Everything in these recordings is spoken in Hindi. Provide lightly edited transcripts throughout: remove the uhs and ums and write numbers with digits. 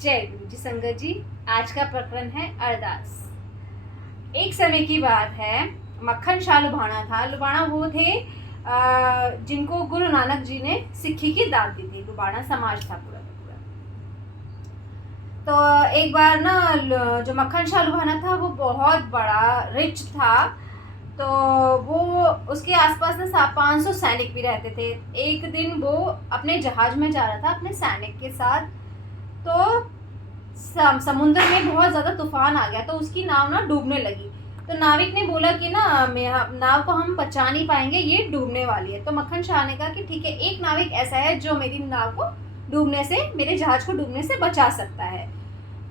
जय गुरु जी संगत जी। आज का प्रकरण है अरदास। एक समय की बात है, मक्खन शाह लुबाना था। लुबाना वो थे जिनको गुरु नानक जी ने सिक्खी की दात दी थी। लुबाना समाज था पूरा का पूरा। तो एक बार ना जो मक्खन शाह लुबाना था वो बहुत बड़ा रिच था। तो वो उसके आसपास ना 500 सैनिक भी रहते थे। एक दिन वो अपने जहाज में जा रहा था अपने सैनिक के साथ। तो समुद्र में बहुत ज़्यादा तूफान आ गया, तो उसकी नाव ना डूबने लगी। तो नाविक ने बोला कि ना नाव को हम बचा नहीं पाएंगे, ये डूबने वाली है। तो मक्खन शाह ने कहा कि ठीक है, एक नाविक ऐसा है जो मेरी नाव को डूबने से, मेरे जहाज को डूबने से बचा सकता है।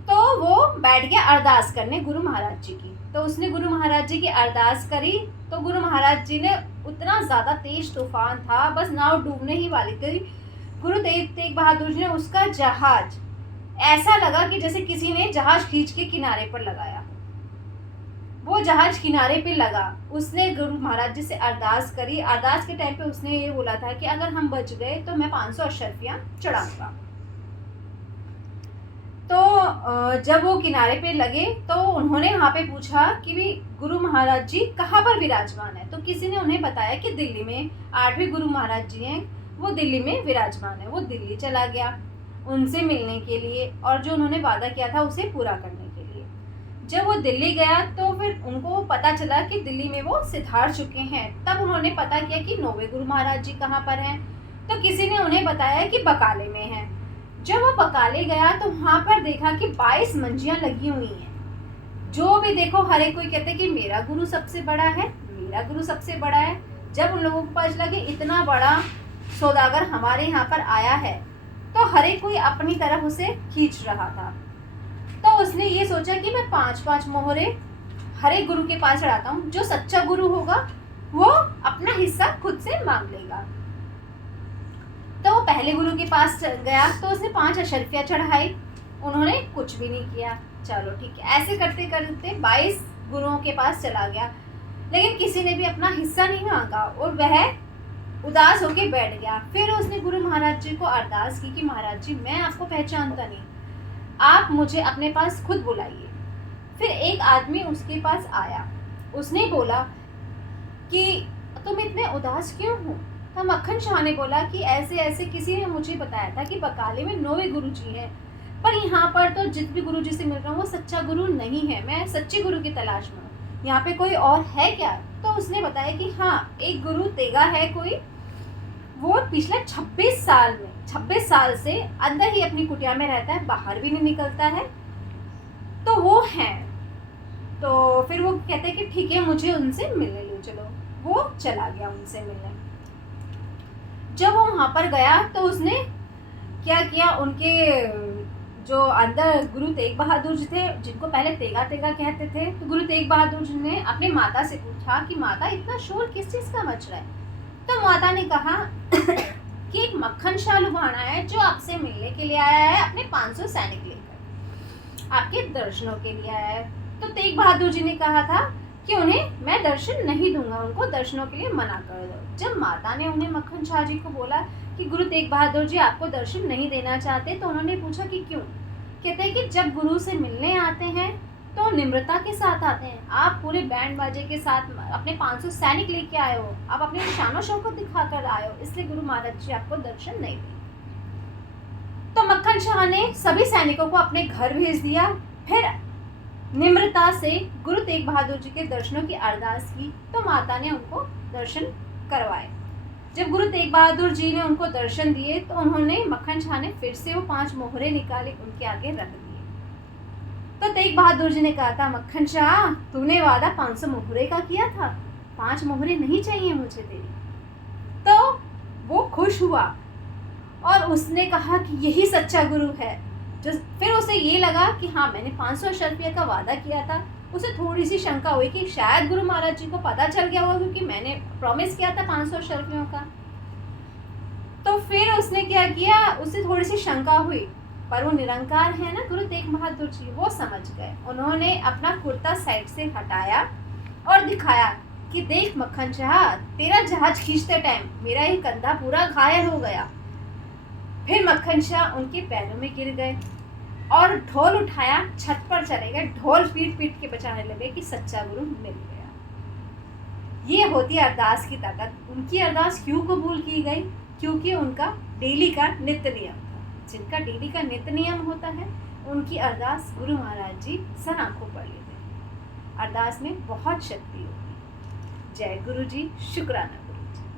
तो वो बैठ गया अरदास करने गुरु महाराज जी की। तो उसने गुरु महाराज जी की अरदास करी। तो गुरु महाराज जी ने, उतना ज़्यादा तेज तूफान था, बस नाव डूबने ही वाली थी। गुरु तेग बहादुर जी ने उसका जहाज, ऐसा लगा कि जैसे किसी ने जहाज खींच के किनारे पर लगाया। वो जहाज किनारे पे लगा। उसने गुरु महाराज जी से अरदास करी। अरदास के टाइम पे उसने ये बोला था कि अगर हम बच गए तो मैं 500 अशर्फियाँ चढ़ाऊंगा। तो जब वो किनारे पे लगे तो उन्होंने वहाँ पे पूछा कि भी गुरु महाराज जी कहाँ पर विराजमान है। तो किसी ने उन्हें बताया कि दिल्ली में 8वें गुरु महाराज जी हैं, वो दिल्ली में विराजमान है। वो दिल्ली चला गया उनसे मिलने के लिए और जो उन्होंने वादा किया था उसे पूरा करने के लिए। जब वो दिल्ली गया तो फिर उनको पता चला कि दिल्ली में वो सिधार चुके हैं। तब उन्होंने पता किया कि 9वें गुरु महाराज जी कहाँ पर हैं। तो किसी ने उन्हें बताया कि बकाले में हैं। जब वो बकाले गया तो वहाँ पर देखा कि 22 मंजियाँ लगी हुई हैं। जो भी देखो हर एक कोई कहते कि मेरा गुरु सबसे बड़ा है, मेरा गुरु सबसे बड़ा है। जब उन लोगों को पता चला कि इतना बड़ा सौदागर हमारे यहाँ पर आया है तो हर एक कोई अपनी तरफ उसे खींच रहा था। तो उसने ये सोचा कि मैं 5-5 मोहरे हर एक गुरु के पास चढ़ाता हूँ। जो सच्चा गुरु होगा वो अपना हिस्सा खुद से मांग लेगा। तो वो पहले गुरु के पास गया तो उसने 5 अशर्फियाँ चढ़ाई। उन्होंने कुछ भी नहीं किया। चलो ठीक है, ऐसे करते करते 22 गुरुओं के पास चला गया, लेकिन किसी ने भी अपना हिस्सा नहीं मांगा और वह उदास होके बैठ गया। फिर उसने गुरु महाराज जी को अरदास की कि महाराज जी, मैं आपको पहचानता नहीं, आप मुझे अपने पास खुद बुलाइए। फिर एक आदमी उसके पास आया। उसने बोला कि तुम इतने उदास क्यों हो। तो मक्खन शाह ने बोला कि ऐसे ऐसे किसी ने मुझे बताया था कि बकाले में 9वें गुरु जी हैं, पर यहाँ पर तो जिस भी गुरु जी से मिल रहा हूँ वो सच्चा गुरु नहीं है। मैं सच्चे गुरु की तलाश में हूँ, यहाँ पे कोई और है क्या। तो उसने बताया कि हाँ, एक गुरु तेगा है कोई, वो पिछले 26 साल से अंदर ही अपनी कुटिया में रहता है, बाहर भी नहीं निकलता है, तो वो है। तो फिर वो कहते हैं कि ठीक है, मुझे उनसे मिलने लो चलो। वो चला गया उनसे मिलने। जब वो वहाँ पर गया तो उसने क्या किया, उनके जो अंदर गुरु तेग बहादुर जी थे, जिनको पहले तेगा तेगा कहते थे, तो गुरु तेग बहादुर जी ने अपनी माता से पूछा कि माता, इतना शोर किस चीज़ का मच रहा है। तो माता ने कहा कि एक मक्खन शाह लुबाना है जो आपसे मिलने के लिए आया है, अपने 500 सैनिक लेकर आपके दर्शनों के लिए आया है। तो तेग बहादुर जी ने कहा था कि उन्हें मैं दर्शन नहीं दूंगा, उनको दर्शनों के लिए मना कर दो। जब माता ने उन्हें मक्खन शाह जी को बोला कि गुरु तेग बहादुर जी आपको दर्शन नहीं देना चाहते, तो उन्होंने पूछा कि क्यों। कहते हैं कि जब गुरु से मिलने आते हैं तो निम्रता के साथ आते हैं। आप पूरे बैंड बाजे के साथ अपने 500 सैनिक लेके आए हो, आप अपने शानो शौकत दिखाकर आए हो, इसलिए गुरु महाराज जी आपको दर्शन नहीं दें। तो मक्खन शाह ने सभी सैनिकों को अपने घर भेज दिया। फिर निम्रता से गुरु तेग बहादुर जी के दर्शनों की अरदास की तो माता ने उनको दर्शन करवाए। जब गुरु तेग बहादुर जी ने उनको दर्शन दिए तो उन्होंने, मक्खन शाह ने फिर से वो 5 मोहरे निकाले, उनके आगे रख दिए। तो तेग बहादुर जी ने कहा था, मक्खन शाह, तूने वादा 500 मोहरे का किया था, 5 मोहरे नहीं चाहिए मुझे तेरी। तो वो खुश हुआ और उसने कहा कि यही सच्चा गुरु है। फिर उसे ये लगा कि हाँ, मैंने 500 अशर्फिया का वादा किया था। उसे थोड़ी सी शंका हुई कि शायद गुरु महाराज जी को पता चल गया होगा, क्योंकि मैंने प्रॉमिस किया था 500 अशर्फियों का। तो फिर उसने क्या किया, उसे थोड़ी सी शंका हुई, पर वो निरंकार है ना गुरु तेग बहादुर जी, वो समझ गए। उन्होंने अपना कुर्ता साइड से हटाया और दिखाया कि देख मक्खन शाह, तेरा जहाज खींचते टाइम मेरा ही कंधा पूरा घायल हो गया। फिर मक्खन शाह उनके पैरों में गिर गए और ढोल उठाया, छत पर चले गए, ढोल पीट पीट के बचाने लगे कि सच्चा गुरु मिल गया। ये होती है अरदास की ताकत। उनकी अरदास क्यों कबूल की गई? क्योंकि उनका डेली का नित्य नियम था। जिनका डेली का नित्य नियम होता है उनकी अरदास गुरु महाराज जी सन आंखों पर लेते हैं। अरदास में बहुत शक्ति होती है। जय गुरु जी, शुक्राना गुरु।